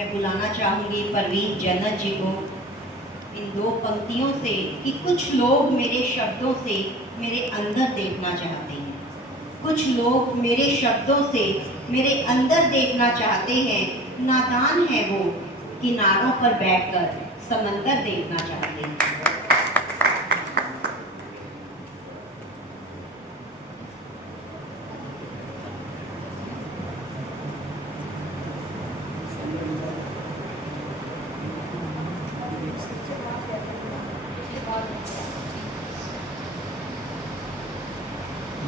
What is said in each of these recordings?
मैं बुलाना चाहूँगी परवीन जन्नत जी को इन दो पंक्तियों से कि कुछ लोग मेरे शब्दों से मेरे अंदर देखना चाहते हैं, कुछ लोग मेरे शब्दों से मेरे अंदर देखना चाहते हैं। नादान है वो किनारों पर बैठकर समंदर देखना चाहते हैं।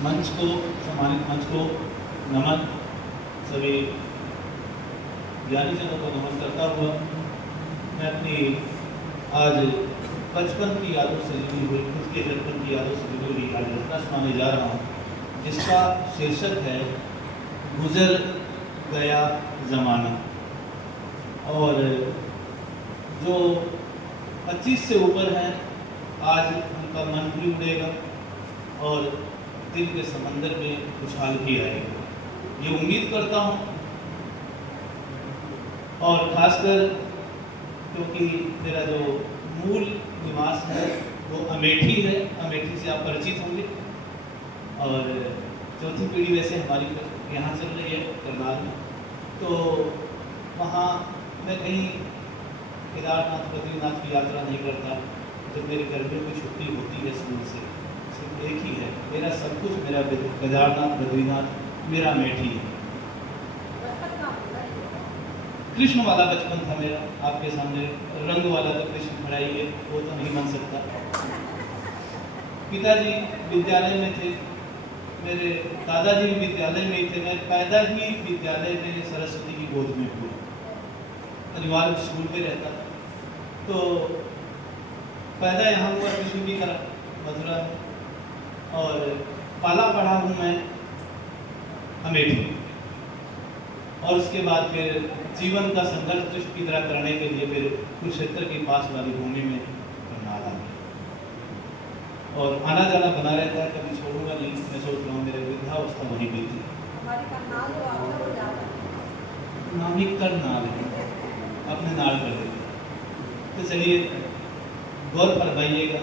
मंच को, सम्मानित मंच को नमन। सभी ज्ञानीजनों को नमन करता हुआ मैं अपनी आज बचपन की यादों से जुड़ी हुई, खुद के बचपन की यादों से जुड़ी हुई आज रचना सुनाने जा रहा हूँ, जिसका शीर्षक है गुजर गया ज़माना। और जो 25 से ऊपर हैं, आज उनका मन भी उड़ेगा और दिल के समंदर में उछाल भी आएगा, ये उम्मीद करता हूँ। और खासकर क्योंकि मेरा जो मूल निवास है वो अमेठी है, अमेठी से आप परिचित होंगे। और चौथी पीढ़ी वैसे हमारी यहाँ चल रही है करनाल में, तो वहाँ मैं कहीं केदारनाथ बद्रीनाथ की यात्रा नहीं करता। जब मेरे गर्मियों की छुट्टी होती है स्कूल से, सिर्फ एक ही है, मेरा सब कुछ, मेरा केदारनाथ बद्रीनाथ मेरा अमेठी है। कृष्ण वाला बचपन था मेरा, आपके सामने रंग वाला तो कृष्ण खड़ा ही है, वो तो नहीं बन सकता। पिताजी विद्यालय में थे, मेरे दादाजी भी विद्यालय में ही थे। मैं पैदा ही विद्यालय में सरस्वती की गोद में हुआ, अनिवार्य स्कूल में रहता था। तो पैदा यहाँ हुआ कृष्ण की तरह मथुरा में, और पाला पढ़ा हूँ मैं अमेठी। और उसके बाद फिर जीवन का संघर्ष कृष्ण की तरह करने के लिए फिर कुरुक्षेत्र के पास वाली भूमि में करनाल आ गया। और आना जाना बना रहता है, कभी छोड़ूंगा नहीं। मैं सोच रहा हूँ मेरे वृद्धावस्था वहीं बीती। नाम ही करनाल है, अपने नाल कर देते। तो चलिए गौर फरमाइएगा,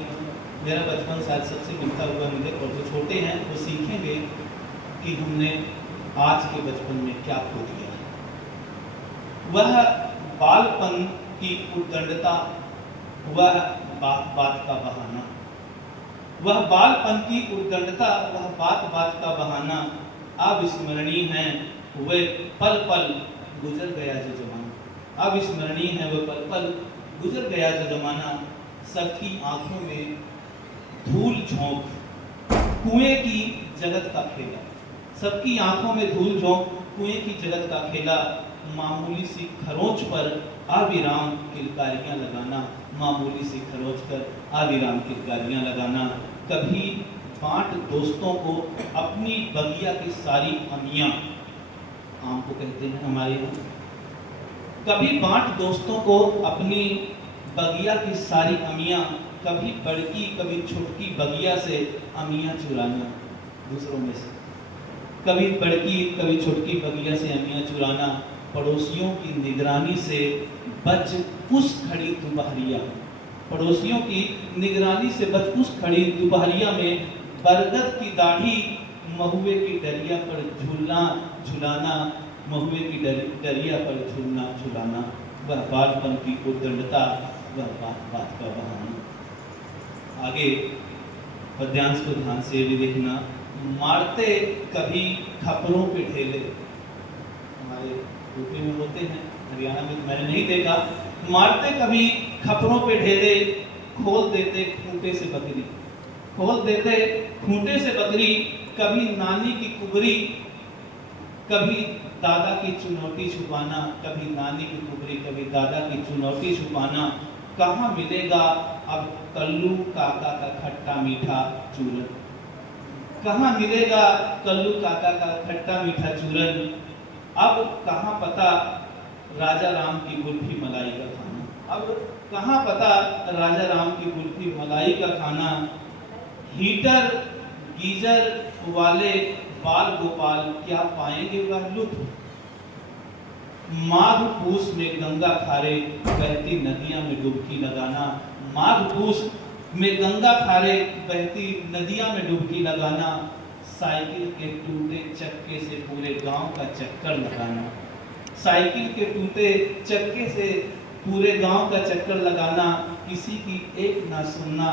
मेरा बचपन शायद सबसे मिलता हुआ मिले, और जो छोटे हैं वो सीखेंगे कि हमने आज के बचपन में क्या खो दिया है। वह बालपन की उद्दंडता, वह बात बात का बहाना, वह बालपन की उद्दंडता, वह बात बात का बहाना, अविस्मरणीय है वे पल पल गुजर गया जो जमाना। अविस्मरणीय है वह पल पल गुजर गया जो जमाना। सबकी आंखों में धूल झोंक, कुएं की जगत का खेला। सबकी आंखों में धूल झोंक, कुएं की जगत का खेला। मामूली सी खरोंच पर अविराम किलकारियां लगाना, मामूली सी खरोंच पर अविराम किलकारियां लगाना। कभी बांट दोस्तों को अपनी बगिया की सारी अमियां, आम को कहते हैं हमारे यहाँ। कभी बांट दोस्तों को अपनी बगिया की सारी अमियां, कभी बड़की कभी छुटकी बगिया से अमियां चुराना दूसरों में से। कभी बड़की कभी छुटकी बगिया से अमियां चुराना। पड़ोसियों की निगरानी से बच उस खड़ी दोपहरिया, पड़ोसियों की निगरानी से बच उस खड़ी दोपहरिया में बरगद की दाढ़ी महुए की डरिया पर झूलना झुलाना, महुए की डरिया पर झूलना झुलाना। वह बालपन की उद्दंडता, वह बात बात का बहाना। आगे पद्यांश को ध्यान से भी देखना। मारते कभी खपरों पे ठेले, हमारे यूपी में होते हैं, हरियाणा में मैंने नहीं देखा। मारते कभी खपरों पे ढेले, खोल देते खूंटे से बकरी, खोल देते खूंटे से बकरी। कभी नानी की कुबरी, कभी दादा की चुनौती छुपाना, कभी नानी की कुबरी, कभी दादा की चुनौती छुपाना। कहाँ मिलेगा अब कल्लू काका का खट्टा मीठा चूरन, कहाँ मिलेगा कल्लू काका का खट्टा मीठा चूरन। अब कहाँ पता राजा राम की कुल्फी मलाई का खाना, अब कहाँ पता राजा राम की कुल्फी मलाई का खाना। हीटर गीजर वाले बाल गोपाल क्या पाएंगे वह लुत्फ, माघ पूस में गंगा खारे बहती नदियां में डुबकी लगाना, माघ पूस में गंगा खारे बहती नदियां में डुबकी लगाना, साइकिल के टूटे चक्के से पूरे गांव का चक्कर लगाना, साइकिल के टूटे चक्के से पूरे गांव का चक्कर लगाना, किसी की एक ना सुनना,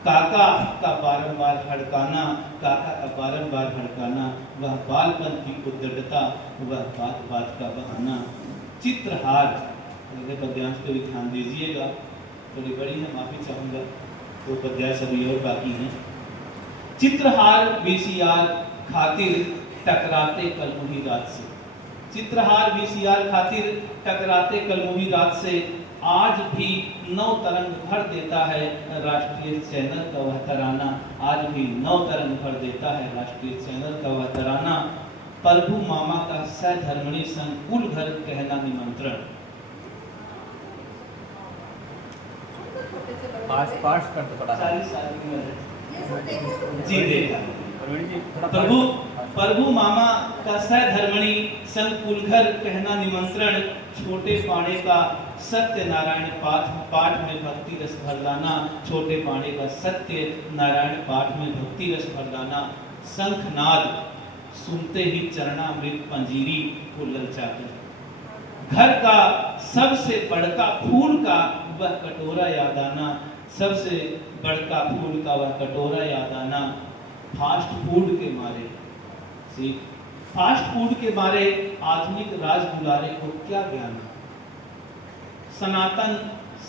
काका का बारंबार हड़काना, काका का बारंबार हड़काना, वह बालपन की उद्दंडता, वह बात बात का बहाना। चित्रहार, अगले पद्यांश पे भी ध्यान दीजिएगा, थोड़ी बड़ी है, माफी चाहूंगा, तो पद्यांश अभी और बाकी हैं। चित्रहार वीसीआर खातिर टकराते कलमुही रात से, चित्रहार वीसीआर खातिर टकराते कलमुही रात से, आज भी नौ तरंग भर देता है राष्ट्रीय चैनल का वह तराना, आज भी नौ तरंग भर देता है राष्ट्रीय चैनल का वह तराना। प्रभु मामा का सहधर्मिणी संग कुल घर कहना निमंत्रण। पास कर दो थोड़ा। जी देखा। प्रभु मामा का सहधर्मिणी संग कुलघर कहना निमंत्रण, छोटे पाणे का सत्य नारायण पाठ में भक्ति रस भर लाना, छोटे पाणे का सत्य नारायण पाठ में भक्ति रस भर लाना। शंखनाद सुनते ही चरणामृत पंजीरी को ललचाकर, घर का सबसे बड़का फूल का वह कटोरा याद आना, सबसे बड़का फूल का वह कटोरा याद आना। फास्ट फूड के मारे, फास्ट फूड के बारे आधुनिक राज दुलारे को क्या ज्ञान है। सनातन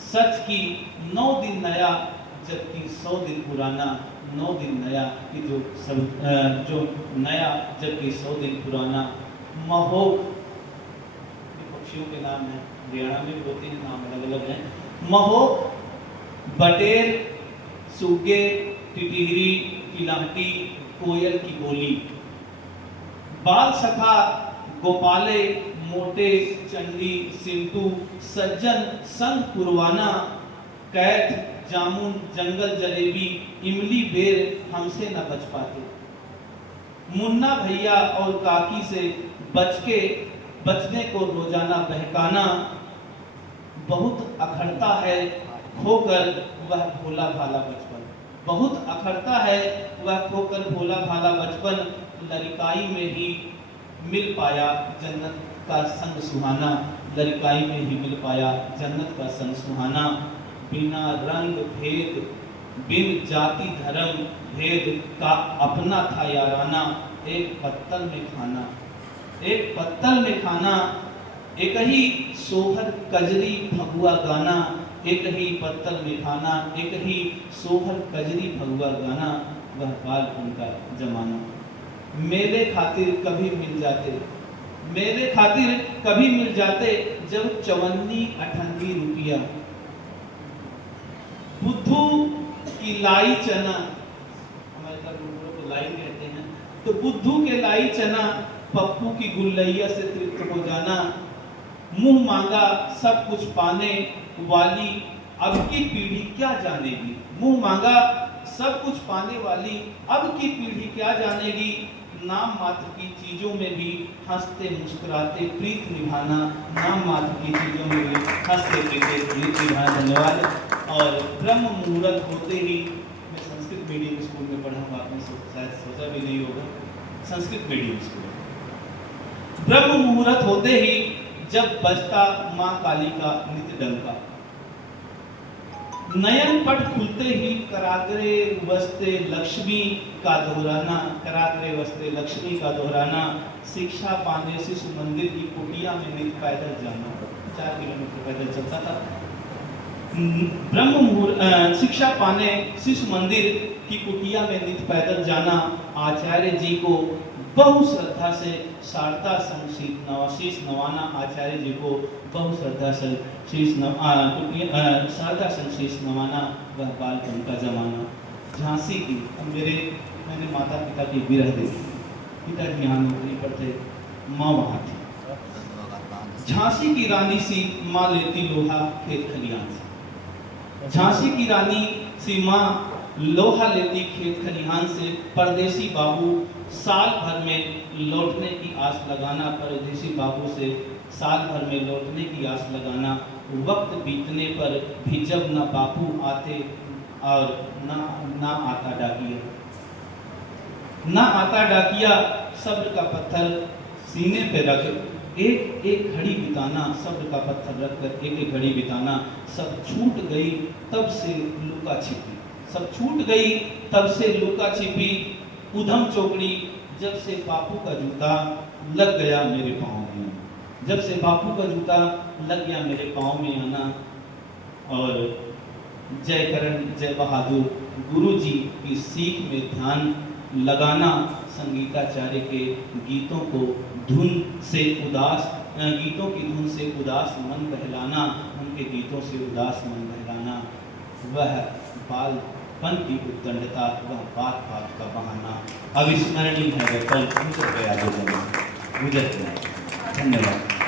सच की 9 दिन नया जबकि 100 दिन पुराना, 9 दिन नया कि जो नया जबकि 100 दिन पुराना। महोग पक्षियों के नाम है, हरियाणा में भी होते हैं, नाम अलग अलग हैं। महोग, बटेर, सुगे, टिटिहरी, किलाहटी, कोयल की बोली। बाल सखा, गोपाले, मोटे, चंडी, सिंटू, सज्जन, संग पुरवाना, कैथ, जामुन, जंगल जलेबी, इमली, बेर हमसे न बच पाते। मुन्ना भैया और काकी से बचने को रोजाना बहकाना, बहुत अखड़ता है खोकर वह भोला भाला बचपन, बहुत अखड़ता है वह खोकर भोला भाला बचपन। लड़काई में ही मिल पाया जन्नत का संग सुहाना, लड़काई में ही मिल पाया जन्नत का संग सुहाना। बिना रंग भेद, बिन जाति धर्म भेद का अपना था याराना, एक पत्तल में खाना, एक पत्तल में खाना, एक ही सोहर कजरी फगुआ गाना, एक ही पत्तल में खाना, एक ही सोहर कजरी फगुआ गाना। वह बालपन का जमाना। मेरे खातिर कभी मिल जाते, मेरे खातिर कभी मिल जाते जब 54-58 रुपया। बुद्धू की लाई चना, हमारे साथ लोगों को लाई कहते हैं, तो बुद्धू के लाई चना, पप्पू की गुल्लैया से तृप्त हो जाना। मुंह मांगा सब कुछ पाने वाली अब की पीढ़ी क्या जानेगी, मुंह मांगा सब कुछ पाने वाली अब की पीढ़ी क्या जानेगी। नाम मात्र की चीजों में भी हंसते मुस्कुराते प्रीत निभाना, नाम मात्र की चीजों में भी हंसते प्रीत निभाना। धन्यवाद। और ब्रह्म मुहूर्त होते ही, मैं संस्कृत मीडियम स्कूल में पढ़ा हूँ, आपने शायद सोचा भी नहीं होगा, संस्कृत मीडियम स्कूल। ब्रह्म मुहूर्त होते ही जब बजता माँ काली का नित्य डंका, नयन पट खुलते ही कराग्रे वस्ते लक्ष्मी का दोहराना, कराग्रे वस्ते लक्ष्मी का दोहराना। शिक्षा पाने शिशु मंदिर की कुटिया में नित पैदल जाना, 4 किलोमीटर पैदल चलता था। ब्रह्म मुहूर्त, शिक्षा पाने शिशु मंदिर की कुटिया में नित पैदल जाना। आचार्य जी को बहु श्रद्धा से शारदा संग शीश नवाना, आचार्य जी को बहु श्रद्धा से शारदा संग शीश नवाना। वह बालपन का जमाना। झांसी की, मैंने माता पिता की विरह देखी, पिताजी यहाँ नौकरी पर थे, माँ वहाँ थी। झांसी की रानी सी माँ लेती लोहा खेत खलियान से, झांसी की रानी सी माँ लोहा लेती खेत खलिहान से, परदेसी बाबू साल भर में लौटने की आस लगाना, परदेसी बाबू से साल भर में लौटने की आस लगाना। वक्त बीतने पर भी जब न बापू आते और ना आता डाकिया, ना आता डाकिया, सब्र का पत्थर सीने पे रख एक एक घड़ी बिताना, सब्र का पत्थर रखकर एक एक घड़ी बिताना। सब छूट गई तब से लुका छिपी, सब छूट गई तब से लुका छिपी। उधम चौकड़ी जब से बापू का जूता लग गया मेरे पाँव में, जब से बापू का जूता लग गया मेरे पाँव में आना। और जय करण जय बहादुर गुरु जी की सीख में ध्यान लगाना, संगीताचार्य के गीतों को धुन से उदास, गीतों की धुन से उदास मन बहलाना, उनके गीतों से उदास मन बहलाना। वह बालपन की उद्दंडता, वह बात बात का बहाना, अविस्मरणीय है वह पल, गुजर गया धन्यवाद।